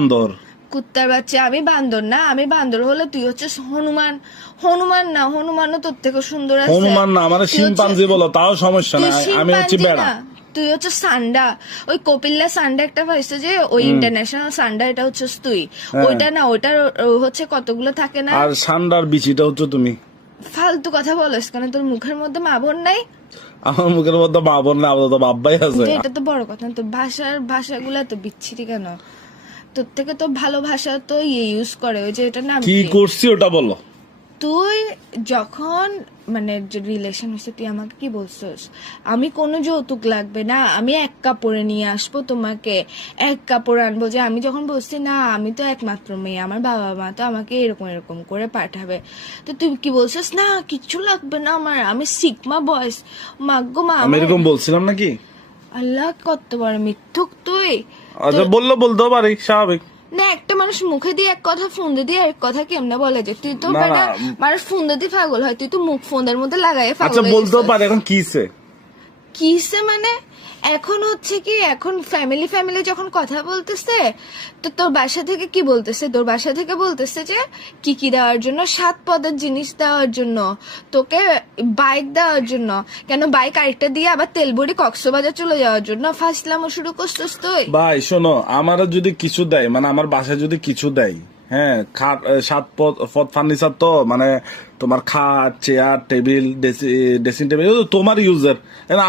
বান্দর কুত্তার বাচ্চা। আমি বান্দর না, আমি বান্দর হলে তুই হচ্ছিস হনুমান। হনুমান না, হনুমানও তোর থেকে সুন্দর আছে। হনুমান না, আমার শিম্পাঞ্জি বলো তাও সমস্যা তুই নাই, আমি হচ্ছি শিম্পাঞ্জি বেড়া। না, তুই হচ্ছে সান্ডা। ওই কপিল্লা সান্ডা একটা পাইছে যে ওই ইন্টারন্যাশনাল সান্ডা, এটা হচ্ছিস তুই। ওইটা না, ওইটার হচ্ছে কতগুলো থাকে না। আর সান্ডার বিচিটা হচ্ছে তুমি। ফালতু কথা বলিস কেন? তোর মুখের মধ্যে মা বোন নাই? আমার মুখের মধ্যে মা বোন না, আপাতত বাব্বাই আছে। এটা তো বড় কথা না। তোর ভাষাগুলা তো বিচ্ছিরি কেন? তোর থেকে তো ভালো ভাষা তো ইউজ করে। ওই যে এটা নাম কি করছি ওটা বলো। তুই যখন মানে রিলেশন হয়েছে, তুই আমাকে কি বলছিস? আমি কোনো যৌতুক লাগবে না, আমি এক কাপড়ে নিয়ে আসবো তোমাকে, এক কাপড় আনবো। যে আমি যখন বলছি না, আমি তো একমাত্র মেয়ে, আমার বাবা মা তো আমাকে এরকম এরকম করে পাঠাবে, তো তুই কি বলছিস? না কিচ্ছু লাগবে না আমার, আমি সিগমা বয়স। মাগ্গো মা, আমি এরকম বলছিলাম নাকি? আল্লাহ কত বড় মিথ্যুক তুই। আচ্ছা বলতেও পারি, স্বাভাবিক না, একটা মানুষ মুখে দিয়ে এক কথা, ফোন দিয়ে এক কথা কেমনে বলে? যে তুই তো না, না। মানুষ ফোন দিয়ে পাগল হয়, তুই তো মুখ ফোনের মধ্যে লাগাই পাগল আচ্ছা হয়ে বলতেও গেছিস। পারি, এখন কিসে? কিসে মানে? এখন হচ্ছে কি, এখন ফ্যামিলি যখন কথা বলতেছে, তো তোর বাসা থেকে কি বলতেছে? তোর বাসা থেকে বলতেছে যে কি দেওয়ার জন্য, 7 পদের জিনিস দেওয়ার জন্য, তোকে বাইক দেওয়ার জন্য। কেন বাইক আরেকটা দিয়ে আবার তেলবড়ি কক্সবাজার চলে যাওয়ার জন্য ফাসলামো শুরু করছিস তুই? ভাই শোনো, আমার যদি কিছু দেয়, মানে আমার বাসায় যদি কিছু দেয়, হ্যাঁ, খাট 7 পদ ফার্নিচার, তো মানে তোমার খাট, চেয়ার, টেবিল, ড্রেসিং টেবিল তোমার ইউজার,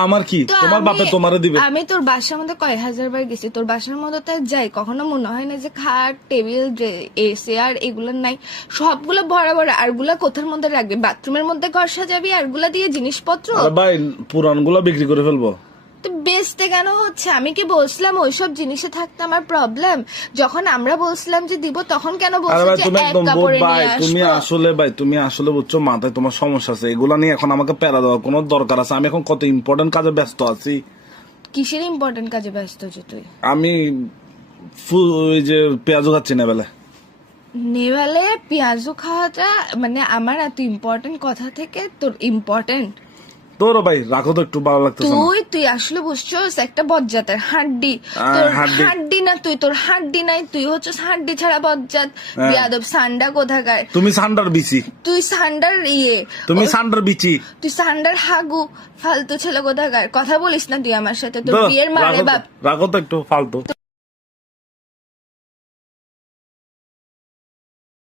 আমার কি? তো তোমার বাপে তোমারে দিবে। আমি তোর বাসার মধ্যে কয় হাজার বার গেছি, তোর বাসার মধ্যে তো যাই, কখনো মনে হয় না যে খাট, টেবিল, চেয়ার এগুলো নাই? সবগুলো ভরা ভরা। আরগুলা কোথার মধ্যে রাখবি? বাথরুমের মধ্যে ঘর সাজাবি আরগুলা দিয়ে জিনিসপত্র? আরে ভাই, পুরানগুলো বিক্রি করে ফেলবো। তো বেচতে কেন হচ্ছে? আমি কি বলছিলাম ওইসব জিনিসে থাকতে আমার প্রবলেম? যখন আমরা বলছিলাম যে দিব, তখন কেন আরে বলছিস ভাই যে তুমি এক একদম কাপড়ে ভাই, নিয়ে তুমি আসবো? আসলে ভাই, তুমি আসলে বুঝছো, মাথায় তোমার সমস্যা আছে। এগুলা নিয়ে এখন আমাকে প্যারা দেওয়ার কোনো দরকার আছে? আমি এখন কত ইম্পর্টেন্ট কাজে ব্যস্ত আছি। কিসের ইম্পর্টেন্ট কাজে ব্যস্ত যে তুই? আমি ওই যে পেঁয়াজও খাচ্ছি না বেলা। নেভালে পেঁয়াজও খাওয়াটা মানে আমার এত ইম্পর্টেন্ট কথা থেকে তোর ইম্পর্টেন্ট? তোর ভাই রাখো তো, একটু ভালো লাগতেছে না। তুই আসলে বুঝছস একটা বজ্জাতের হাড্ডি। তোর হাড্ডি না, তোর হাড্ডি নাই, তুই হচ্ছিস হাড্ডি ছাড়া বজ্জাত। বিয়াদব সান্ডা কোথাকার। তুমি সান্ডার বিচি, তুই সান্ডার তুমি সান্ডার বিচি, তুই সান্ডার হাগু, ফালতু ছেলে কোথাকার। কথা বলিস না তুই আমার সাথে, তোর বিয়ের মারে বাপ। রাখো তো একটু ফালতু।